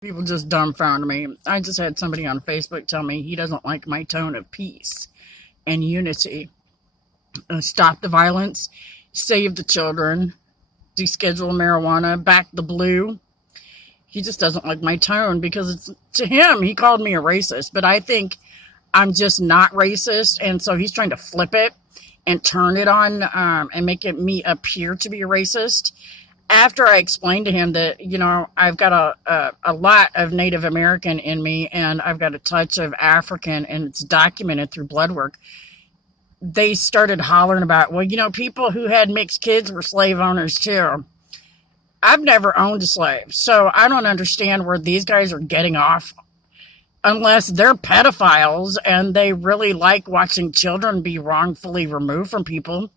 People just dumbfound me. I just had somebody on Facebook tell me he doesn't like my tone of peace and unity. Stop the violence, save the children, deschedule marijuana, back the blue. He just doesn't like my tone because it's to him, he called me a racist, but I think I'm just not racist. And so he's trying to flip it and turn it on and make it me appear to be a racist. After I explained to him that, I've got a lot of Native American in me and I've got a touch of African and it's documented through blood work, they started hollering about, well, people who had mixed kids were slave owners too. I've never owned a slave, so I don't understand where these guys are getting off unless they're pedophiles and they really like watching children be wrongfully removed from people,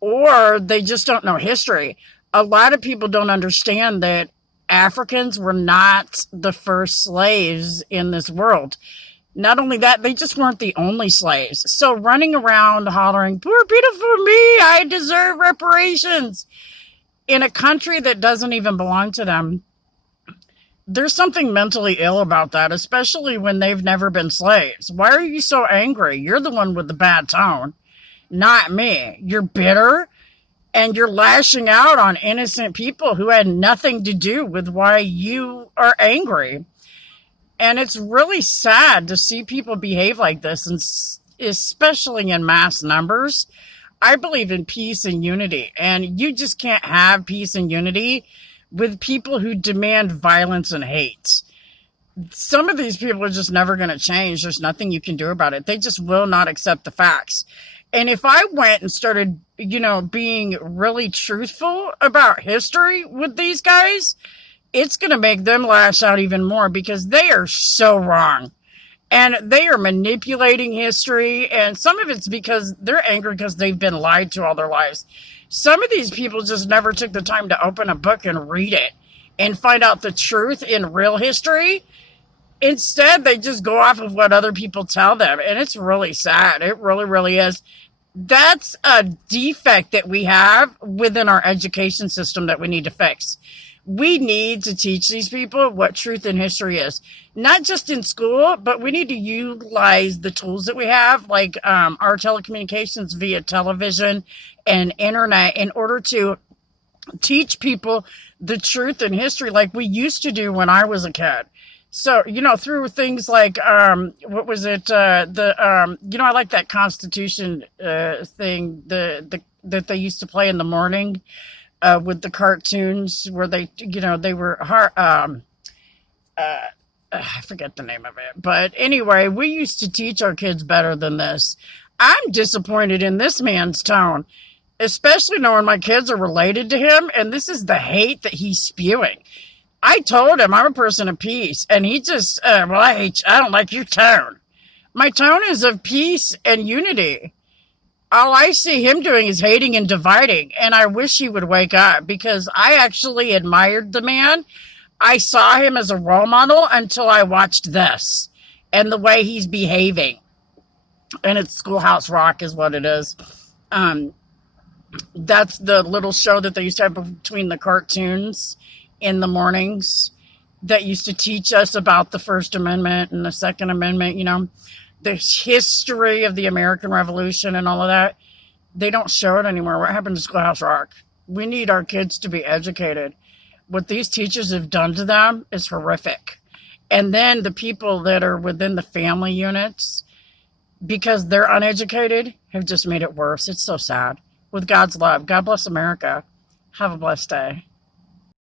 or they just don't know history. A lot of people don't understand that Africans were not the first slaves in this world. Not only that, they just weren't the only slaves. So running around hollering, poor beautiful me, I deserve reparations, in a country that doesn't even belong to them, there's something mentally ill about that, especially when they've never been slaves. Why are you so angry? You're the one with the bad tone, not me. You're bitter and you're lashing out on innocent people who had nothing to do with why you are angry. And it's really sad to see people behave like this, and especially in mass numbers. I believe in peace and unity, and you just can't have peace and unity with people who demand violence and hate. Some of these people are just never going to change. There's nothing you can do about it. They just will not accept the facts. And if I went and started, being really truthful about history with these guys, it's going to make them lash out even more because they are so wrong. And they are manipulating history. And some of it's because they're angry because they've been lied to all their lives. Some of these people just never took the time to open a book and read it and find out the truth in real history. Instead, they just go off of what other people tell them. And it's really sad. It really, really is. That's a defect that we have within our education system that we need to fix. We need to teach these people what truth in history is, not just in school, but we need to utilize the tools that we have, like our telecommunications via television and internet, in order to teach people the truth in history like we used to do when I was a kid. So, through things like, what was it? I like that Constitution thing that they used to play in the morning. With the cartoons where they were I forget the name of it. But anyway, we used to teach our kids better than this. I'm disappointed in this man's tone, especially knowing my kids are related to him. And this is the hate that he's spewing. I told him I'm a person of peace. And he just, I don't like your tone. My tone is of peace and unity. All I see him doing is hating and dividing, and I wish he would wake up because I actually admired the man. I saw him as a role model until I watched this and the way he's behaving. And it's Schoolhouse Rock is what it is. That's the little show that they used to have between the cartoons in the mornings that used to teach us about the First Amendment and the Second Amendment, the history of the American Revolution and all of that. They don't show it anymore. What happened to Schoolhouse Rock? We need our kids to be educated. What these teachers have done to them is horrific. And then the people that are within the family units, because they're uneducated, have just made it worse. It's so sad. With God's love, God bless America. Have a blessed day.